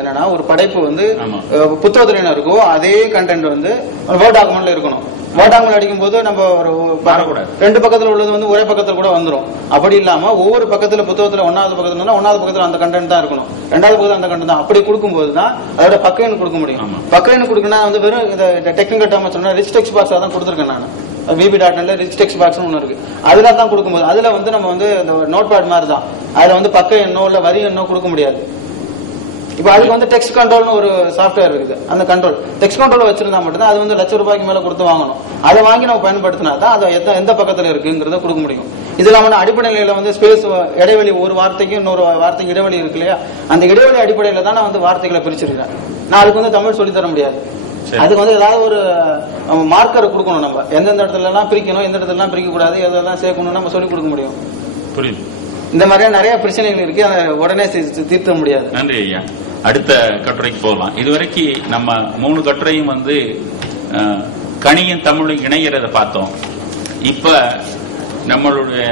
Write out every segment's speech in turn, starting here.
என்னன்னா ஒரு படைப்பு வந்து புத்தகத்துல என்ன இருக்கோ அதே கண்டென்ட் வந்து வேர்ட் டாக்குமெண்ட்ல இருக்கணும். வேர்ட் டாக்குமெண்ட் அடிக்கும் போது நம்ம ஒரு 2 பக்கத்துல உள்ளது வந்து ஒரே பக்கத்துல கூட வந்துடும். அப்படி இல்லாம ஒவ்வொரு பக்கத்துல புத்தகத்துல 1வது பக்கத்துல 1வது பக்கத்துல அந்த கண்டென்ட் தான் இருக்கணும், 2வது பக்கத்துல அந்த கண்டென்ட் தான். அப்படி கொடுக்கும்போது தான் அதோட பக்க எண் கொடுக்க முடியும். பக்க எண் கொடுக்கணும்னா வந்து வெறும் டெக்னிக்கல் டேர்ம் சொன்னா ரிச் டெக்ஸ்ட் பாக்ஸா தான் கொடுத்துருக்கேன் நான். VB.netல ரிச் டெக்ஸ்ட் பாக்ஸ் ஒன்று இருக்கு, அதுல தான் கொடுக்கும்போது அதுல வந்து நம்ம வந்து நோட் பேட் மாதிரி தான், அதுல வந்து பக்க எண்ணோ இல்ல வரி எண்ணோ கொடுக்க முடியாது. இப்ப அதுக்கு வந்து டெக்ஸ்ட் கண்ட்ரோல்னு ஒரு சாஃப்ட்வேர் இருக்குது. அந்த கண்ட்ரோல் டெக்ஸ்ட் கண்ட்ரோல் வச்சிருந்தா மட்டும்தான் அது வந்து ₹1,00,000 மேல கொடுத்து வாங்கணும். அதை வாங்கி நம்ம பயன்படுத்தினா தான் அது எந்த பக்கத்துல இருக்குங்கிறத கொடுக்க முடியும். இது இல்லாம அடிப்படை நிலையில வந்து ஸ்பேஸ் இடைவெளி, ஒரு வார்த்தைக்கு இன்னொரு வார்த்தைக்கு இடைவெளி இருக்கு இல்லையா, அந்த இடைவெளி அடிப்படையில தான் நான் வந்து வார்த்தைகளை பிரிச்சிருக்கேன். நான் அதுக்கு வந்து தமிழ் சொல்லி தர முடியாது. அதுக்கு வந்து ஏதாவது ஒரு மார்க்கரை கொடுக்கணும். நம்ம எந்தெந்த இடத்துல எல்லாம் பிரிக்கணும், எந்த இடத்துல எல்லாம் பிரிக்க கூடாது, எதெல்லாம் சேர்க்கணும் நம்ம சொல்லி கொடுக்க முடியும். புரியுது. இந்த மாதிரியா நிறைய பிரச்சனைகள் இருக்கு, அதை உடனே தீர்த்த முடியாது. நன்றி ஐயா. அடுத்த கட்டுரைக்கு போகலாம். இதுவரைக்கும் நம்ம 3 கட்டுரையும் வந்து கணியும் தமிழும் இணைகிறத பார்த்தோம். இப்ப நம்மளுடைய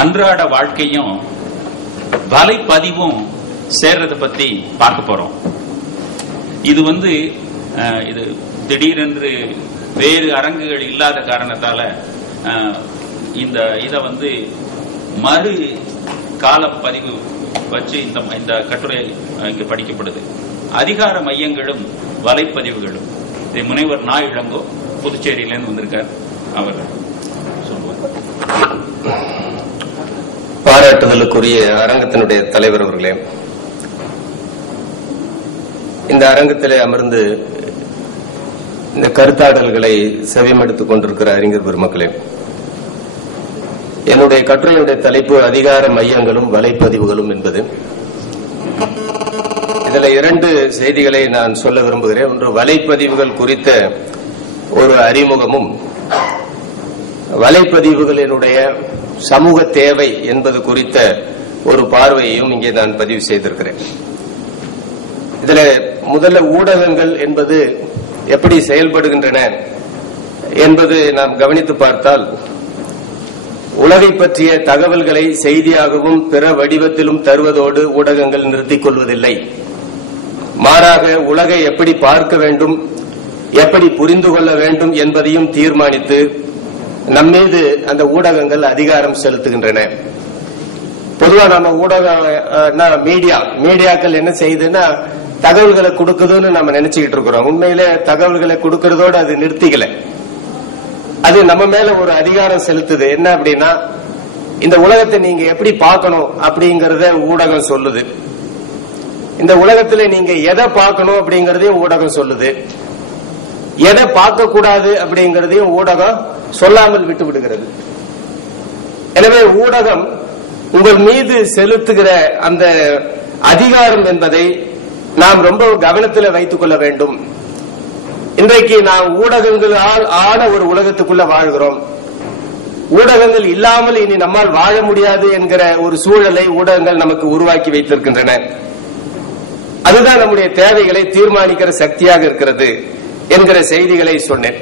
அன்றாட வாழ்க்கையும் வலைப்பதிவும் சேர்றத பத்தி பார்க்க போறோம். இது வந்து இது திடீரென்று வேறு அரங்குகள் இல்லாத காரணத்தால இந்த இதை வந்து மறு கால பதிவு வச்சு இந்த கட்டுரை இங்கு படிக்கப்படுது. அதிகார மையங்களும் வலைப்பதிவுகளும். முனைவர் நா. இளங்கோ புதுச்சேரியிலிருந்து வந்திருக்கார். அவர் சொல்லுவார். பாராட்டுதலுக்குரிய அரங்கத்தினுடைய தலைவர் அவர்களே, இந்த அரங்கத்திலே அமர்ந்து இந்த கருத்தாடல்களை செவிமடுத்துக் கொண்டிருக்கிற அறிஞர் பெருமக்களே, என்னுடைய கட்டுரையுடைய தலைப்பு அதிகார மையங்களும் வலைப்பதிவுகளும் என்பது. இதுல 2 செய்திகளை நான் சொல்ல விரும்புகிறேன். ஒன்று, வலைப்பதிவுகள் குறித்த ஒரு அறிமுகமும், வலைப்பதிவுகளினுடைய சமூக தேவை என்பது குறித்த ஒரு பார்வையையும் இங்கே நான் பதிவு செய்திருக்கிறேன். இதுல முதல்ல ஊடகங்கள் என்பது எப்படி செயல்படுகின்றன என்பது நாம் கவனித்து பார்த்தால், உலகை பற்றிய தகவல்களை செய்தியாகவும் பிற வடிவத்திலும் தருவதோடு ஊடகங்கள் நிறுத்திக் கொள்வதில்லை. மாறாக உலகை எப்படி பார்க்க வேண்டும், எப்படி புரிந்து கொள்ள வேண்டும் என்பதையும் தீர்மானித்து நம்மீது அந்த ஊடகங்கள் அதிகாரம் செலுத்துகின்றன. பொதுவா நம்ம மீடியாக்கள் என்ன செய்யுதுன்னா தகவல்களை கொடுக்குதுன்னு நம்ம நினைச்சுக்கிட்டு இருக்கிறோம். உண்மையில தகவல்களை கொடுக்கறதோடு அது நிறுத்திக்கல, அது நம்ம மேல ஒரு அதிகாரம் செலுத்துது. என்ன அப்படின்னா, இந்த உலகத்தை நீங்க எப்படி பார்க்கணும் அப்படிங்கறத ஊடகம் சொல்லுது. இந்த உலகத்துல நீங்க எதை பார்க்கணும் அப்படிங்கறதையும் ஊடகம் சொல்லுது. எதை பார்க்க கூடாது அப்படிங்கறதையும் ஊடகம் சொல்லாமல் விட்டு விடுகிறது. எனவே ஊடகம் உங்கள் மீது செலுத்துகிற அந்த அதிகாரம் என்பதை நாம் ரொம்ப கவனத்தில் வைத்துக் கொள்ள வேண்டும். இன்றைக்கு நாம் ஊடகங்களால் ஆன ஒரு உலகத்துக்குள்ள வாழ்கிறோம். ஊடகங்கள் இல்லாமல் இனி நம்மால் வாழ முடியாது என்கிற ஒரு சூழலை ஊடகங்கள் நமக்கு உருவாக்கி வைத்திருக்கின்றன. அதுதான் நம்முடைய தேவைகளை தீர்மானிக்கிற சக்தியாக இருக்கிறது என்கிற செய்திகளை சொன்னேன்.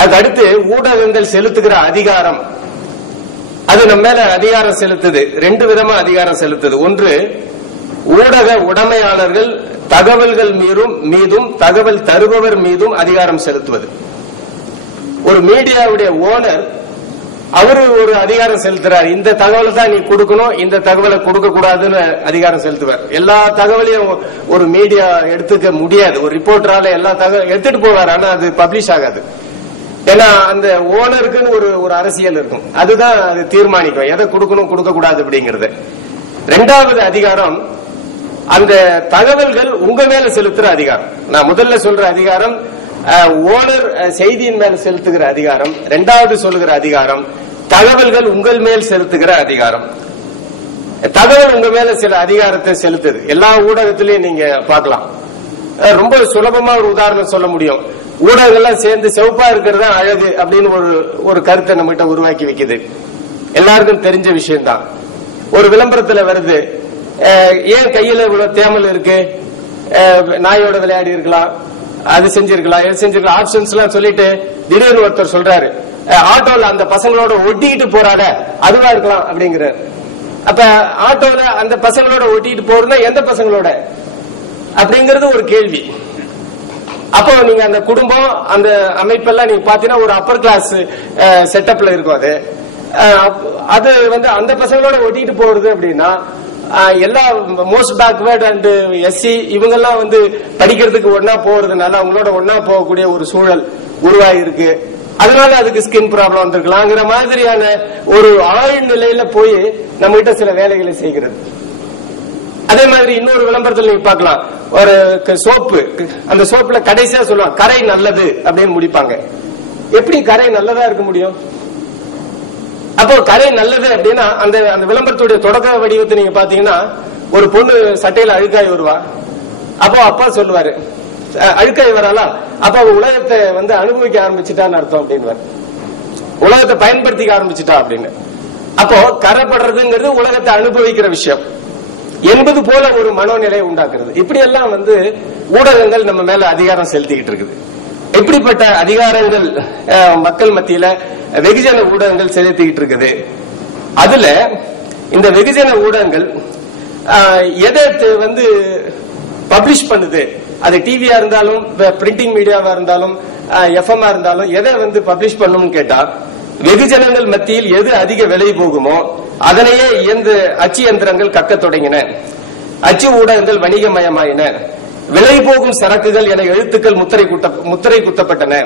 அதுக்கடுத்து ஊடகங்கள் செலுத்துகிற அதிகாரம், அது நம்ம மேல அதிகாரம் செலுத்துது. 2 விதமா அதிகாரம் செலுத்துது. ஒன்று, ஊடக உடைமையாளர்கள் தகவல்கள் மீதும் தகவல் தருபவர் மீதும் அதிகாரம் செலுத்துவது. ஒரு மீடியாவுடைய ஓனர் அவரு ஒரு அதிகாரம் செலுத்துறார். இந்த தகவலை தான் நீ கொடுக்கணும், இந்த தகவலை கொடுக்க கூடாதுன்னு அதிகாரம் செலுத்துவார். எல்லா தகவலையும் ஒரு மீடியா எடுத்துக்க முடியாது. ஒரு ரிப்போர்ட்டரால எல்லா தகவல் எடுத்துட்டு போவார், ஆனா அது பப்ளிஷ் ஆகாது. ஏன்னா அந்த ஓனருக்குன்னு ஒரு அரசியல் இருக்கும், அதுதான் அது தீர்மானிக்கும் எதை கொடுக்கணும் கொடுக்க கூடாது அப்படிங்கறது. 2வது அதிகாரம், அந்த தகவல்கள் உங்க மேல செலுத்துற அதிகாரம். நான் முதல்ல சொல்ற அதிகாரம் ஓனர் செய்தியின் மேல செலுத்துகிற அதிகாரம். 2வது சொல்லுகிற அதிகாரம் தகவல்கள் உங்கள் மேல் செலுத்துகிற அதிகாரம். தகவல் உங்க மேல சில அதிகாரத்தை செலுத்துது. எல்லா ஊடகத்திலையும் நீங்க பார்க்கலாம். ரொம்ப சுலபமா ஒரு உதாரணம் சொல்ல முடியும். ஊடகங்கள்லாம் சேர்ந்து செவப்பா இருக்கிறது அழகு அப்படின்னு ஒரு கருத்தை நம்மகிட்ட உருவாக்கி வைக்குது. எல்லாருக்கும் தெரிஞ்ச விஷயம் தான். ஒரு விளம்பரத்துல வருது, ஏன் கையில இவ்வளவு தேமல் இருக்கு, நாயோட விளையாடி இருக்கலாம், அது செஞ்சிருக்கலாம், எது செஞ்சிருக்கலாம், ஆப்ஷன்ஸ் எல்லாம் சொல்லிட்டு திடீர்னு ஒருத்தர் சொல்றாரு, ஆட்டோல அந்த பசங்களோட ஒட்டிக்கிட்டு போறாட அதுவா இருக்கலாம் அப்படிங்கிறார். அப்ப ஆட்டோல அந்த பசங்களோட ஓட்டிட்டு போறதுனா எந்த பசங்களோட அப்படிங்கறது ஒரு கேள்வி. அப்போ நீங்க அந்த குடும்பம் அந்த அமைப்பெல்லாம் நீங்க பாத்தீங்கன்னா ஒரு அப்பர் கிளாஸ் செட்டப்ல இருக்கும். அது வந்து அந்த பசங்களோட ஒட்டிட்டு போறது அப்படின்னா எல்லா மோஸ்ட் பேக்வேர்ட் அண்ட் எஸ்சி இவங்கெல்லாம் வந்து படிக்கிறதுக்கு ஒன்னா போறதுனால அவங்களோட ஒன்னா போகக்கூடிய ஒரு சூழல் உருவாயிருக்கு. அதனால அதுக்கு ஸ்கின் ப்ராப்ளம் வந்திருக்கலாங்கிற மாதிரியான ஒரு ஆழ்நிலையில போய் நம்ம கிட்ட சில வேலைகளை செய்கிறது. அதே மாதிரி இன்னொரு விளம்பரத்தில் நீங்க பார்க்கலாம், ஒரு சோப்பு, அந்த சோப்புல கடைசியா சொல்லுவாங்க கரை நல்லது அப்படின்னு முடிப்பாங்க. எப்படி கரை நல்லதா இருக்க முடியும்? அப்போ கரை நல்லது அப்படின்னா அந்த அந்த விளம்பரத்துடைய தொடக்க வடிவத்தை நீங்க பாத்தீங்கன்னா ஒரு பொண்ணு சட்டையில அழுக்காய் வருவா. அப்போ அப்பா சொல்லுவாரு அழுக்காய் வராளா, அப்ப அவ உலகத்தை வந்து அனுபவிக்க ஆரம்பிச்சுட்டான்னு அர்த்தம் அப்படின்னு, உலகத்தை பயன்படுத்திக்க ஆரம்பிச்சுட்டா அப்படின்னு. அப்போ கரைப்படுறதுங்கிறது உலகத்தை அனுபவிக்கிற விஷயம் என்பது போல ஒரு மனோநிலையை உண்டாக்குறது. இப்படி எல்லாம் வந்து ஊடகங்கள் நம்ம மேல அதிகாரம் செலுத்திக்கிட்டு இருக்குது. இப்படிப்பட்ட அதிகாரங்கள் மக்கள் மத்தியில வெகுஜன ஊடகங்கள் செலுத்திக்கிட்டு இருக்குது. அதுல இந்த வெகுஜன ஊடகங்கள் எதை வந்து பப்ளிஷ் பண்ணுது, அது டிவியா இருந்தாலும் பிரிண்டிங் மீடியாவா இருந்தாலும் எஃப்எம் இருந்தாலும் எதை வந்து பப்ளிஷ் பண்ணணும்னு கேட்டா வெகுஜனங்கள் மத்தியில் எது அதிக விலை போகுமோ அதனையே அச்சு இயந்திரங்கள் கக்க தொடங்கின, அச்சு ஊடகங்கள் வணிகமயமாயின, விலை போகும் சரக்குகள் என எழுத்துக்கள் முத்திரை குத்தப்பட்டன.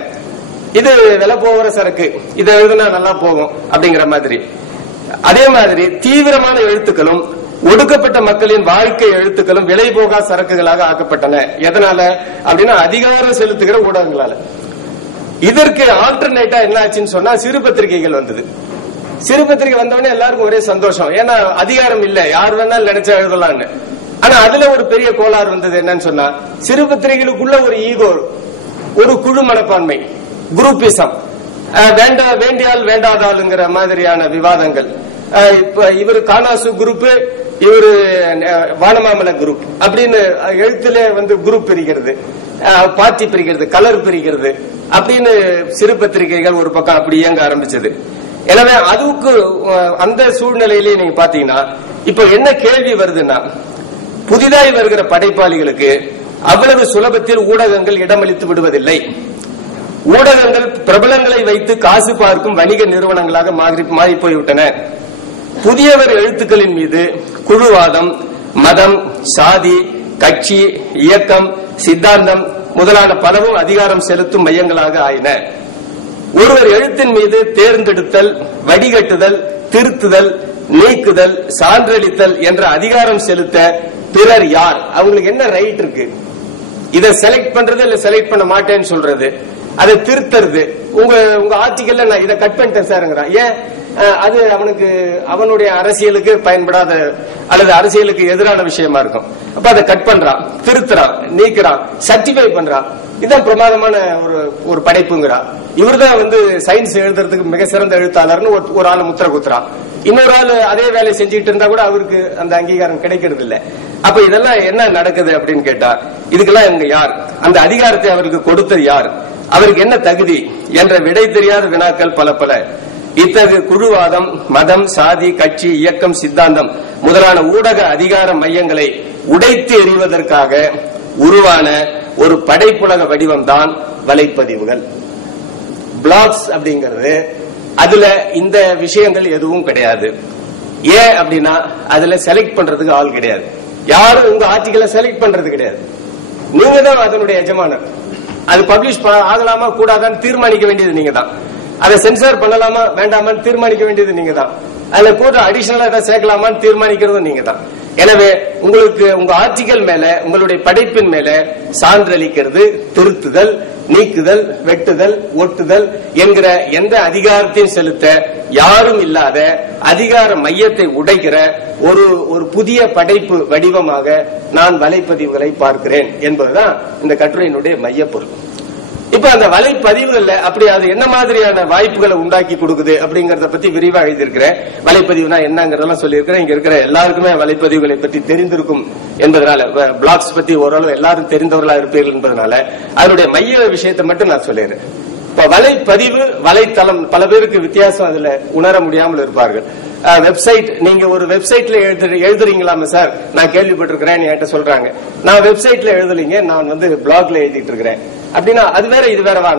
இது விலை போகிற சரக்கு, இதை எழுதுனா நல்லா போகும் அப்படிங்கிற மாதிரி. அதே மாதிரி தீவிரமான எழுத்துக்களும் ஒடுக்கப்பட்ட மக்களின் வாழ்க்கை எழுத்துக்களும் விலை போகா சரக்குகளாக ஆக்கப்பட்டன. எதனால அப்படின்னா அதிகாரம் செலுத்துகிற ஊடகங்களால. இதற்கு ஆல்டர்னேட்டா என்ன ஆச்சுன்னு சொன்னா சிறு பத்திரிகைகள் வந்தது. சிறு பத்திரிகை வந்தவொடனே எல்லாருக்கும் ஒரே சந்தோஷம், ஏன்னா அதிகாரம் இல்ல, யார் வேணாலும் நினைச்சா எழுதலாம்னு. ஆனா அதுல ஒரு பெரிய கோளாறு வந்தது. என்னன்னு சொன்னா சிறு பத்திரிகைகளுக்குள்ள ஒரு ஈகோ, ஒரு குழு மனப்பான்மை, குரூப்பிசம், வேண்டியால் வேண்டாதாளுங்கிற மாதிரியான விவாதங்கள். இப்ப இவரு கானாசு குரூப், இவரு வானமாமல குரூப் அப்படின்னு எழுத்துல வந்து குரூப் பிரிக்கிறது, பார்ட்டி பிரிக்கிறது, கலர் பிரிக்கிறது அப்படின்னு சிறு பத்திரிகைகள் ஒரு பக்கம் அப்படி இயங்க ஆரம்பிச்சது. எனவே அதுக்கு அந்த சூழ்நிலையிலேயே நீங்க பாத்தீங்கன்னா இப்ப என்ன கேள்வி வருதுன்னா, புதிதாய் வருகிற படைப்பாளிகளுக்கு அவ்வளவு சுலபத்தில் ஊடகங்கள் இடமளித்து விடுவதில்லை. ஊடகங்கள் பிரபலங்களை வைத்து காசு பார்க்கும் வணிக நிறுவனங்களாக மாறி போய்விட்டன. புதியவர் எழுத்துக்களின் மீது குழுவாதம், மதம், சாதி, கட்சி, இயக்கம், சித்தாந்தம் முதலான பலவும் அதிகாரம் செலுத்தும் மையங்களாக ஆயின. ஒருவர் எழுத்தின் மீது தேர்ந்தெடுத்தல், வடிகட்டுதல், திருத்துதல், நீக்குதல், சான்றளித்தல் என்ற அதிகாரம் செலுத்த பிறர் யார்? அவங்களுக்கு என்ன ரைட் இருக்கு? இதை செலக்ட் பண்றது இல்ல செலக்ட் பண்ண மாட்டேன்னு சொல்றது, அதை திருத்துறது. உங்க ஆர்டிகல்ல நான் இதை கட் பண்ணிட்டேன் சார்ங்கிறான். ஏன்? அது அவனுக்கு அவனுடைய அரசியலுக்கு பயன்படாத அல்லது அரசியலுக்கு எதிரான விஷயமா இருக்கும். அப்ப அதை கட் பண்றான், திருத்துறான், நீக்கிறான், சர்டிஃபை பண்றான். இதுதான் பிரமாதமான ஒரு படைப்புங்கிறான். இவர்தான் வந்து சயின்ஸ் எழுதுறதுக்கு மிக சிறந்த எழுத்தாளர்னு ஒரு ஆளு முத்திர குத்துறான். இன்னொரு ஆள் அதே வேலையை செஞ்சுட்டு இருந்தா கூட அவருக்கு அந்த அங்கீகாரம் கிடைக்கிறது இல்ல. அப்ப இதெல்லாம் என்ன நடக்குது அப்படின்னு கேட்டா, இதுக்கெல்லாம் இங்க யார்? அந்த அதிகாரத்தை அவருக்கு கொடுத்தது யார்? அவருக்கு என்ன தகுதி என்ற விடை தெரியாத வினாக்கள் பல பல. இத்தகைய குழுவாதம், மதம், சாதி, கட்சி, இயக்கம், சித்தாந்தம் முதலான ஊடக அதிகார மையங்களை உடைத்து எறிவதற்காக உருவான ஒரு படைப்புலக வடிவம் தான் வலைப்பதிவுகள், பிளாக்ஸ் அப்படிங்கிறது. அதுல இந்த விஷயங்கள் எதுவும் கிடையாது. ஏன் அப்படின்னா அதுல செலக்ட் பண்றதுக்கு ஆள் கிடையாது. யாரும் உங்க ஆர்டிகலை செலக்ட் பண்றது கிடையாது. நீங்க தான் அதனுடைய எஜமானர். அது பப்ளிஷ் ஆகலாமா கூடாதான்னு தீர்மானிக்க வேண்டியது நீங்க தான். அதை சென்சார் பண்ணலாமா வேண்டாமான்னு தீர்மானிக்க வேண்டியது நீங்க தான். அதுல கூட அடிஷனலா ஏதாவது சேர்க்கலாமான்னு தீர்மானிக்கிறதும் நீங்க தான். எனவே உங்களுக்கு உங்க ஆர்டிகல் மேல, உங்களுடைய படைப்பின் மேல சான்றளிக்கிறது, திருத்துதல், நீக்குதல், வெட்டுதல், ஒட்டுதல் என்கிற எந்த அதிகாரத்தையும் செலுத்த யாரும் இல்லாத அதிகார மையத்தை உடைக்கிற ஒரு புதிய படைப்பு வடிவமாக நான் வலைப்பதிவுகளை பார்க்கிறேன் என்பதுதான் இந்த கட்டுரையினுடைய மையப்பொருள். இப்ப அந்த வலைப்பதிவுகள்ல அப்படி அது என்ன மாதிரியான வாய்ப்புகளை உண்டாக்கி கொடுக்குது அப்படிங்கறத பத்தி விரிவா எழுதியிருக்கிறேன். வலைப்பதிவுனா என்னங்கறதெல்லாம் சொல்லியிருக்கிறேன். இங்க இருக்கிற எல்லாருக்குமே வலைப்பதிவுகளை பற்றி தெரிந்திருக்கும் என்பதனால, பிளாக்ஸ் பத்தி ஓரளவு எல்லாரும் தெரிந்தவர்களா இருப்பீர்கள் என்பதனால அதனுடைய மைய விஷயத்தை மட்டும் நான் சொல்லிடுறேன். இப்ப வலைப்பதிவு, வலைத்தளம் பல பேருக்கு வித்தியாசம் அதுல உணர முடியாமல் இருப்பார்கள். வெப்சைட், நீங்க ஒரு வெப்சைட்ல எழுதுறீங்களாமா சார், நான் கேள்விப்பட்டிருக்கிறேன் என்கிட்ட சொல்றாங்க. நான் வெப்சைட்ல எழுதலீங்க, நான் பிளாக்ல எழுதிட்டு இருக்கிறேன் அப்படின்னா அது வேற இது வேறவா?